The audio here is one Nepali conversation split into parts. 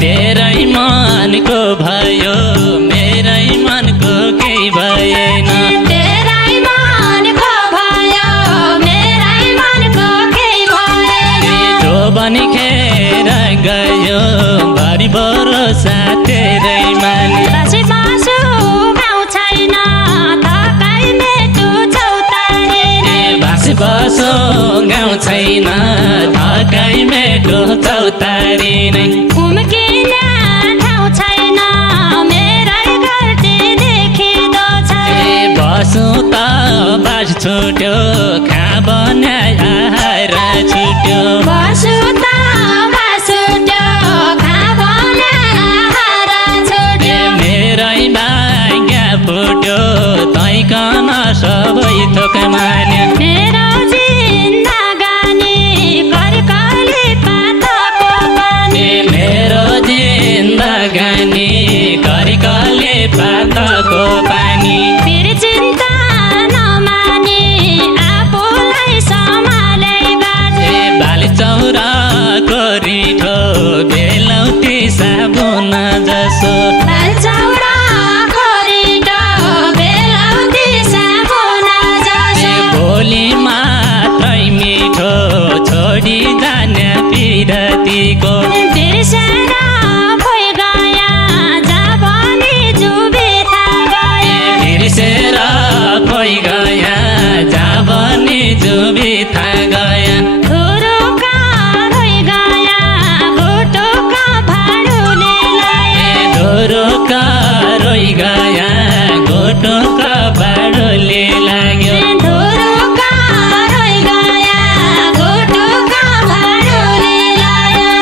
तेरै मनको भयो मेरै मनको केही भएन तेरै मनको भयो मेरै मनको केही भएन जो बनी खेर गयो भरि भरोसा तेरै माने बासी बासु गाउँ छैन थकाइ मेटु चौतारी बासी बसो गाउँ छैन थकाइ मेटो चौतारी नै उम्किन ठाउँ छैन मेरै घरदेखि दो छ बसु त बास छुट्यो खा बनाएर छुट्यो बसु त बास छुट्यो खा बनाएर छुट्यो मेरै भाग्य फुट्यो तैकन सबै थोक मान्यो मेरो जिन्दगानी कर्कली पातको पानी मेरो जिन्दगानी करिकले पातको पानी फेरि चिन्ता नमानी आफूलाई सम्हालै बाजे बाली चौराको रिठो बेलौटी साबुन जसो चौराको रिठो बेलौटी साबुन जसो बोली मात्रै मिठो छोडी जाने पिरतीको बिर्सेर भइगया जाबनी जुबिथा गया बिर्सेर भइगया जाबनी जुबिथा गया धुरुका रोइगया घुटुका भाडुले लाया धुरुका रोइगया घुटुका भाडुले लाग्यो धुरुका रोइगया घुटुका भाडुले लाया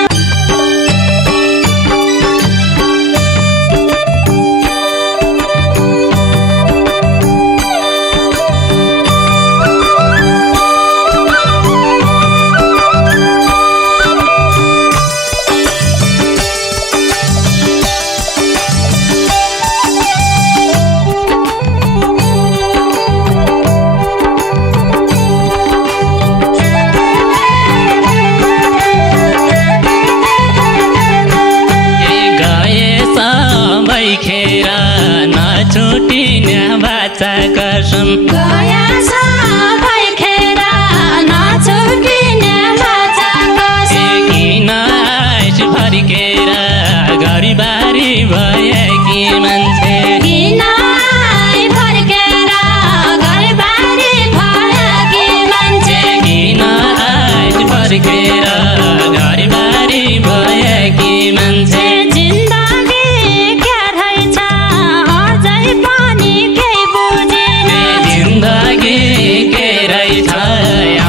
गए सबै खेर नछुटिने बाचा कसम गया सबै खेर नछुटिने बाचा कसम किन आइस फर्केर घरिबारी भएकी मान्छे किन फर्केर घरबारी भएकी मान्छे किन आइस फर्केर घरिबारी भएकी मान्छे जिन्दगी के रहेछ अझै पनि केही बुझिन जिन्दगी के रहेछ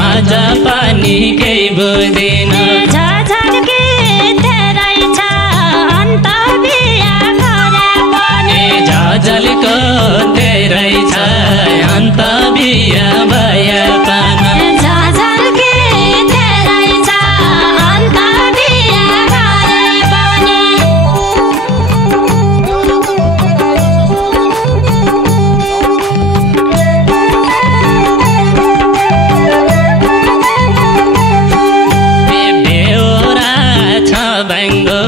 आज पनि केही बुझिन झझल्के रहेछ अन्त बिहा गरे पनि झझल्को रहेछ अन्त बिहा भए पान झझल्के रहेछ अन्त बिहा गरे पनि बेहोरा छ बाङ्गो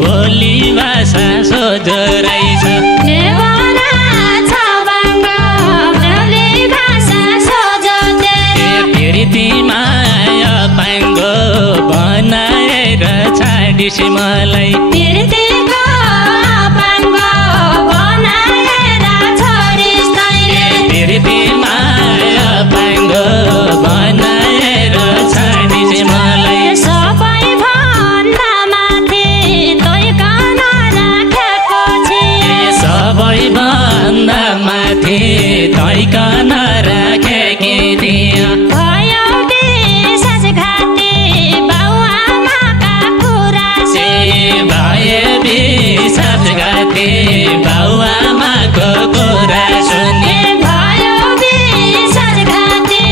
भोलि भाषा सोझो रहेछ नेवारा छ बाङ्गो भोलि भाषा सोझो तेरो प्रीति माया पाङ्गो बनाएर छाडिस मलाई तिर्तीको बाङ्गो बनाएर छोडिस् तैँले प्रीति माया पाङ्गो बनाएर छाडिस मलाई सबैभन्दा माथि तैँकन राखेको छिए सबैभन्दा माथि तैकन राखेकी थिएँ भयो विश्वासघाती बाउआमाका कुरा से भए विश्वासघाती बाउआमाको कुरा सुने भयो विश्वासघाती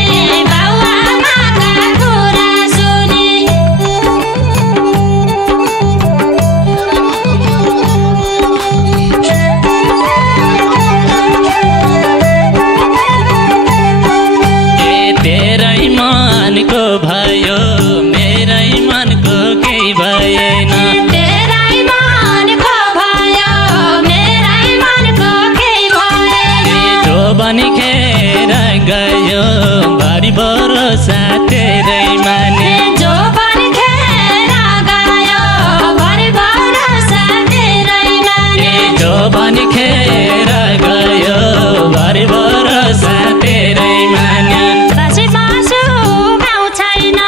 भरि भरोसा तेरै माने जो बन्खेर गयो भरि भरोसा तेरै माने जो बन्खेर गयो भरि भरोसा तेरै माने बाँसी बाँसु गाउँ छैन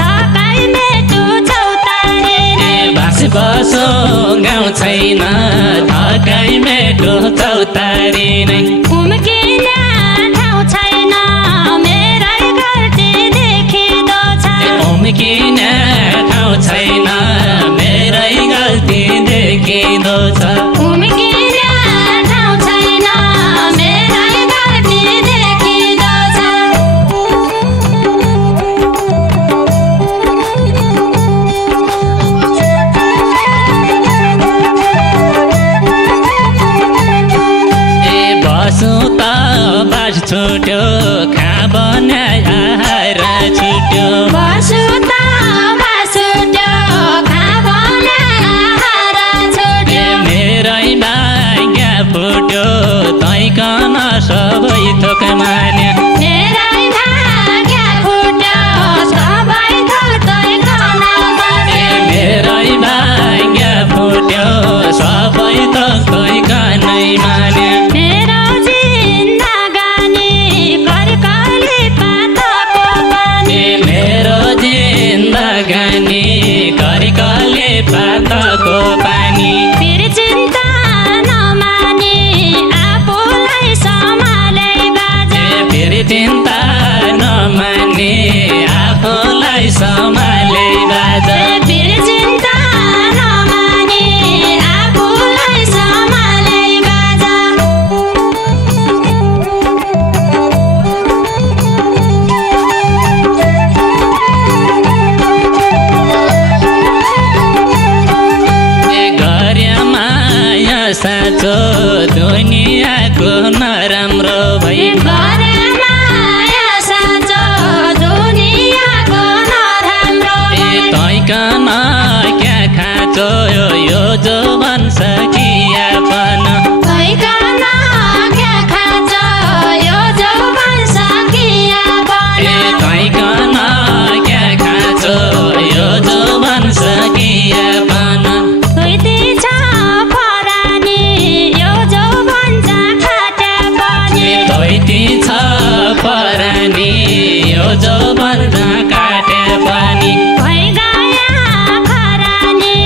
थकाइ मेटु चौतारी बाँसी बाँसु गाउँ छैन थकाइ मेटु चौतारी नै उम्किने ठाउँ छैन मेरै गल्ती देखिँदो छ उम्किने ठाउँ छैन मेरै गल्ती देखिँदो छ उम्किने ठाउँ छैन मेरै गल्ती देखिँदो बसु त बास छुट्यो खा बनाएर छुट्यो बसु त बासुट्यो खा बनाएर छुट्यो मेरै भाग्य फुट्यो तैकन सबै थोक मान्यो मेरै भाग्य फुट्यो सबै थोक तैकन पर्यो मेरै भाग्य फुट्यो सबै थोक तैकनै मान्यो मेरो जिन्दगानी करकली पातको पानी मेरो जिन्दगानी करिकले पातको पानी फेरि चिन्ता नमानी आफूलाई सम्हालै बाजा फेरि चिन्ता नमाने आफूलाई सम्हाले बाजा फेरि चिन्ता नमानी आफूलाई सम्हालै बाजा घरमा साँचो दुनियाँको नराम्रो भई गरे माया साँचो दुनियाँको नराम्रो तैकन क्या खाँचो यो जोवन सकियापन भइकन क्या खान्छ यो जौवन सकियापन तैकन क्या खाँचो यो जोवन सकियापन धुइती छ परानी यो जौवन खाटे पनि धोइती छ परानी यो जोवन काटे पनि भइगया खरानी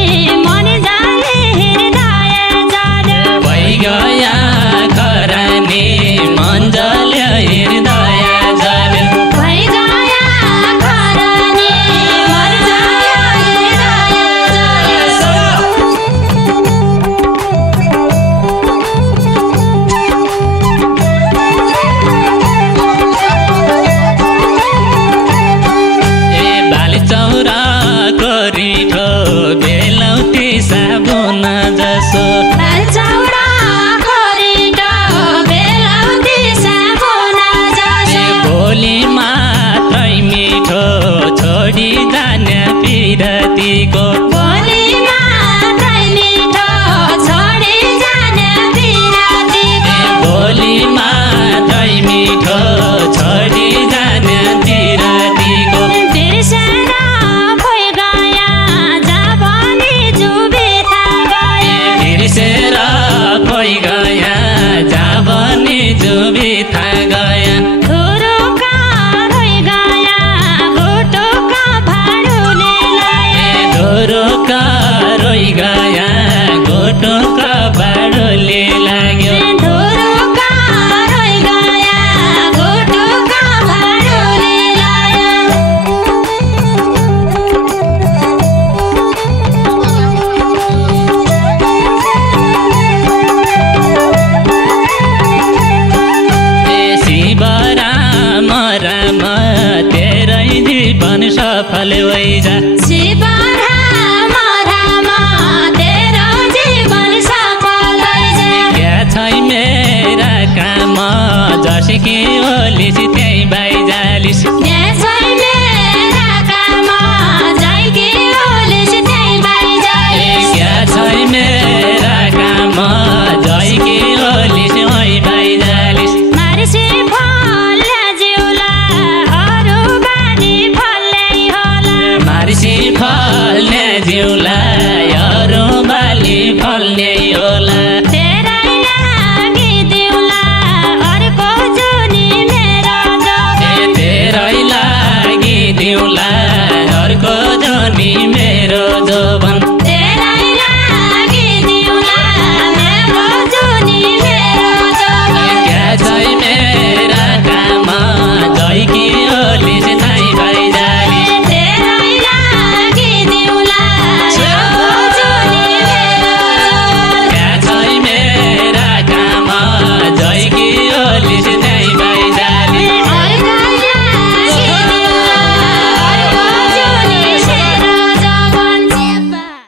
मन जाली हृदय जाल्यो भइगया खरानी मन जल्यो हृदय जल्यो भइगया खरानी मन जाल्यो हृदय जाल्यो बालचौराको रिठो बेलौटी साबुन जसो बालचौरा खोरिटो बेलाउटी साबुन जसो भोलि मात्रै मिठो छोडी जाने पिरतीको भोलि मात्रै मिठो छोडी जाने बिरातीको भोलि मात्रै मिठो छोडी जाने पिरतीको बिर्सेर भइगया जाबनी जुबिथा गयो बिर्सेर गया जाबनी जुबिथा गया धुरुका रोइगया घुटुका भाडुले लायो धुरुका रोइ गया घुटुका बाडुले लाग्यो धुरुका रोइगया घुटुका भाडुले लायो शिवराम राम तेरै जीवन सफल भइजा शिव राम राम तेरो जीवन सफल भइजा क्या छ फल्ने होला।